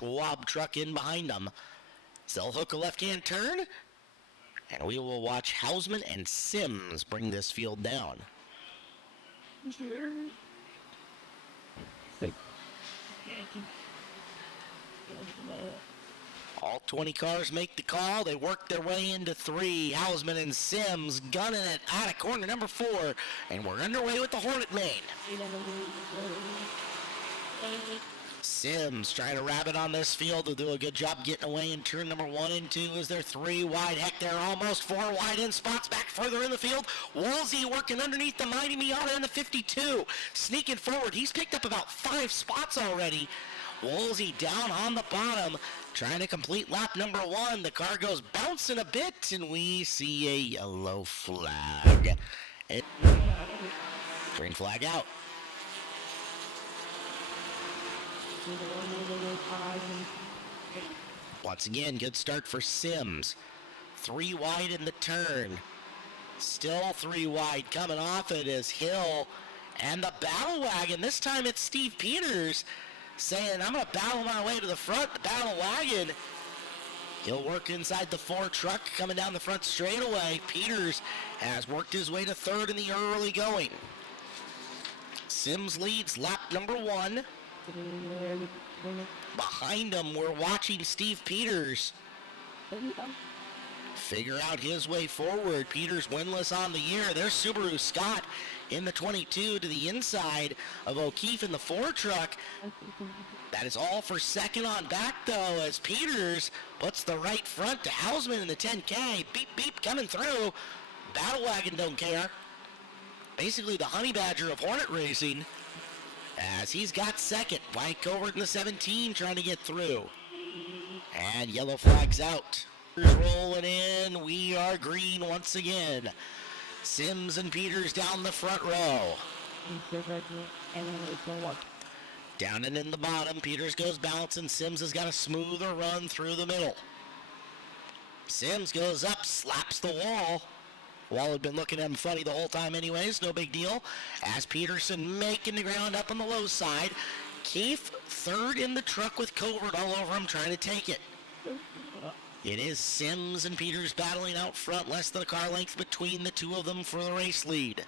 Schwab truck in behind them. So they'll hook a left-hand turn, and we will watch Hausman and Sims bring this field down. All 20 cars make the call. They work their way into 3. Hausman and Sims gunning it out of corner number 4. And we're underway with the Hornet main. Sims trying to wrap it on this field. They'll do a good job getting away in turn number 1 and 2 as they're 3 wide. Heck, they're almost 4 wide in spots back further in the field. Woolsey working underneath the Mighty Miata in the 52. Sneaking forward. He's picked up about 5 spots already. Woolsey down on the bottom, trying to complete lap number 1. The car goes bouncing a bit, and we see a yellow flag. Green flag out. Once again, good start for Sims. 3 wide in the turn. Still 3 wide. Coming off it is Hill and the battle wagon. This time it's Steve Peters saying, I'm going to battle my way to the front. The battle wagon. He'll work inside the 4 truck coming down the front straightaway. Peters has worked his way to 3rd in the early going. Sims leads lap number 1. Behind him, we're watching Steve Peters figure out his way forward. Peters winless on the year. There's Subaru Scott in the 22 to the inside of O'Keefe in the 4 truck. That is all for second on back, though, as Peters puts the right front to Hausman in the 10K. Beep, beep, coming through. Battle Wagon don't care. Basically the honey badger of Hornet Racing, as he's got second. White Covert in the 17 trying to get through. And yellow flag's out. Rolling in. We are green once again. Sims and Peters down the front row. Down and in the bottom. Peters goes bouncing. Sims has got a smoother run through the middle. Sims goes up, slaps the wall. Wall had been looking at him funny the whole time anyways, no big deal. As Peterson making the ground up on the low side. Keith 3rd in the truck with Covert all over him trying to take it. It is Sims and Peters battling out front, less than a car length between the 2 of them for the race lead.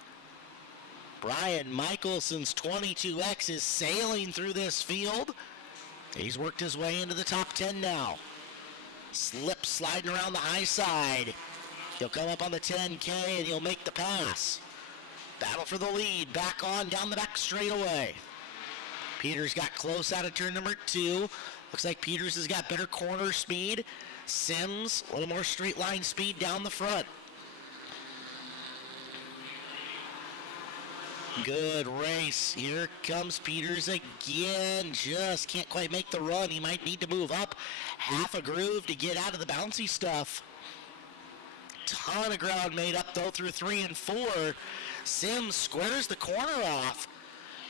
Brian Michelson's 22X is sailing through this field. He's worked his way into the top 10 now. Slip sliding around the high side. He'll come up on the 10K and he'll make the pass. Battle for the lead. Back on down the back straightaway. Peters got close out of turn number 2. Looks like Peters has got better corner speed. Sims, a little more straight line speed down the front. Good race. Here comes Peters again. Just can't quite make the run. He might need to move up half a groove to get out of the bouncy stuff. Ton of ground made up though through 3 and 4. Sims squares the corner off.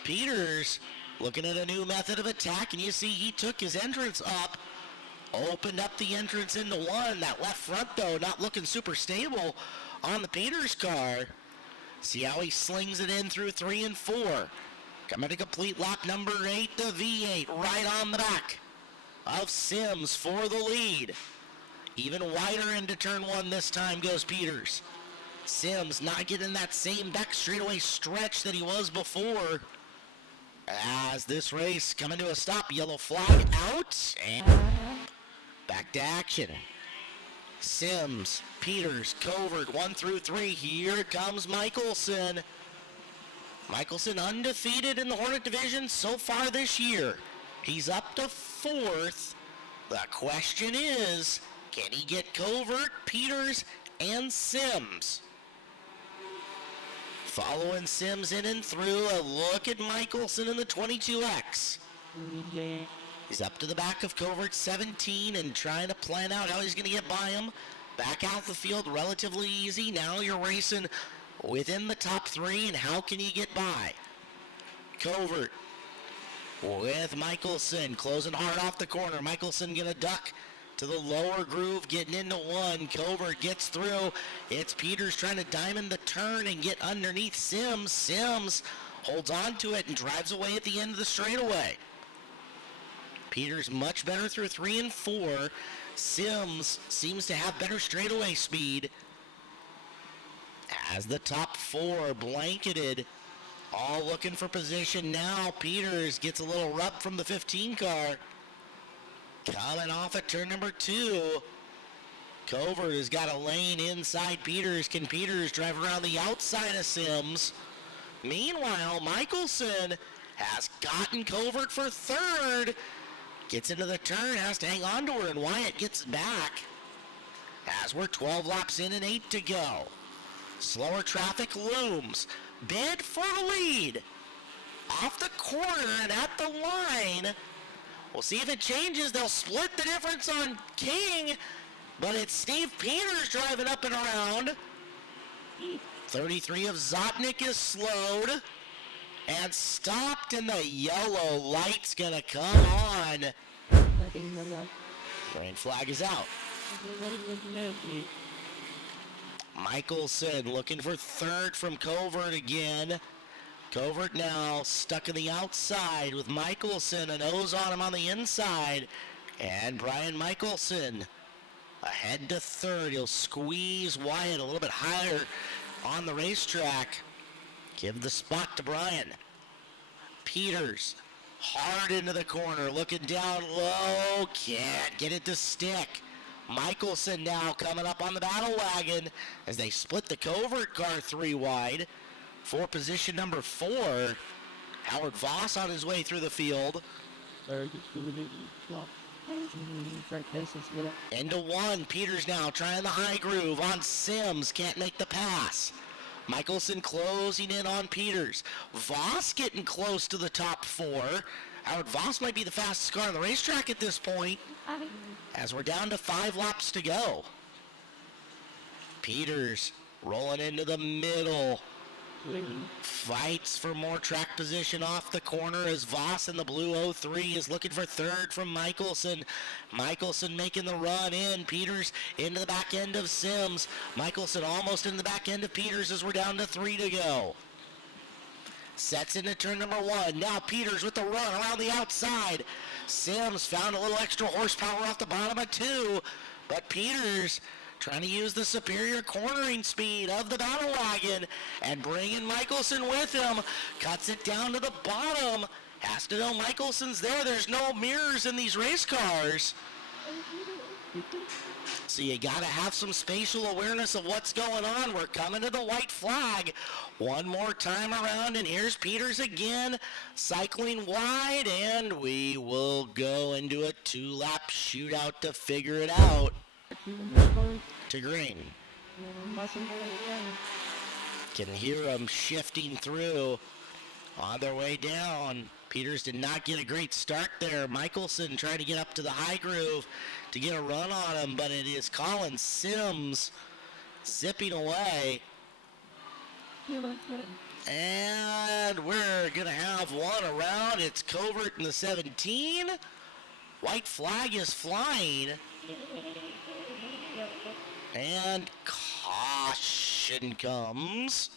Peters looking at a new method of attack, and you see he took his entrance up, opened up the entrance into 1. That left front though not looking super stable on the Peters car. See how he slings it in through 3 and 4. Coming to complete lap number 8, the V8 right on the back of Sims for the lead. Even wider into turn 1 this time goes Peters. Sims not getting that same back straightaway stretch that he was before. As this race coming to a stop, yellow flag out, and back to action. Sims, Peters, Covert, 1 through 3. Here comes Michelson. Michelson undefeated in the Hornet division so far this year. He's up to 4th. The question is, can he get Covert, Peters, and Sims? Following Sims in and through, a look at Michelson in the 22X. He's up to the back of Covert 17 and trying to plan out how he's going to get by him. Back out the field relatively easy. Now you're racing within the top 3, and how can you get by? Covert with Michelson closing hard off the corner. Michelson going to duck to the lower groove, getting into 1. Covert gets through. It's Peters trying to diamond the turn and get underneath Sims. Sims holds on to it and drives away at the end of the straightaway. Peters much better through 3 and 4. Sims seems to have better straightaway speed. As the top 4 blanketed, all looking for position now. Peters gets a little rub from the 15 car. Coming off at turn number 2. Covert has got a lane inside Peters. Can Peters drive around the outside of Sims? Meanwhile, Michelson has gotten Covert for 3rd. Gets into the turn, has to hang on to her, and Wyatt gets back. As we're 12 laps in and 8 to go. Slower traffic looms. Bid for the lead. Off the corner and at the line. We'll see if it changes. They'll split the difference on King. But it's Steve Peters driving up and around. 33 of Zotnik is slowed and stopped, and the yellow light's gonna come on. Green flag is out. Michelson looking for 3rd from Covert again. Covert now stuck in the outside with Michelson, a nose on him on the inside. And Brian Michelson ahead to 3rd. He'll squeeze Wyatt a little bit higher on the racetrack. Give the spot to Brian. Peters hard into the corner, looking down low, can't get it to stick. Michelson now coming up on the battle wagon as they split the Covert car 3 wide for position number 4. Howard Voss on his way through the field. Into 1. Peters now trying the high groove on Sims. Can't make the pass. Michelson closing in on Peters. Voss getting close to the top 4. Howard Voss might be the fastest car on the racetrack at this point. As we're down to 5 laps to go. Peters rolling into the middle. Fights for more track position off the corner as Voss in the blue 03 is looking for 3rd from Michelson. Michelson making the run in. Peters into the back end of Sims. Michelson almost in the back end of Peters as we're down to 3 to go. Sets into turn number 1. Now Peters with the run around the outside. Sims found a little extra horsepower off the bottom of 2. But Peters trying to use the superior cornering speed of the battle wagon and bringing Michelson with him. Cuts it down to the bottom. Has to know Michelson's there. There's no mirrors in these race cars. So you got to have some spatial awareness of what's going on. We're coming to the white flag. One more time around, and here's Peters again, cycling wide, and we will go into a 2-lap shootout to figure it out. To green. Can hear them shifting through on their way down. Peters did not get a great start there. Michelson trying to get up to the high groove to get a run on him, but it is Colin Sims zipping away. And we're going to have one around. It's Covert in the 17. White flag is flying. And caution comes.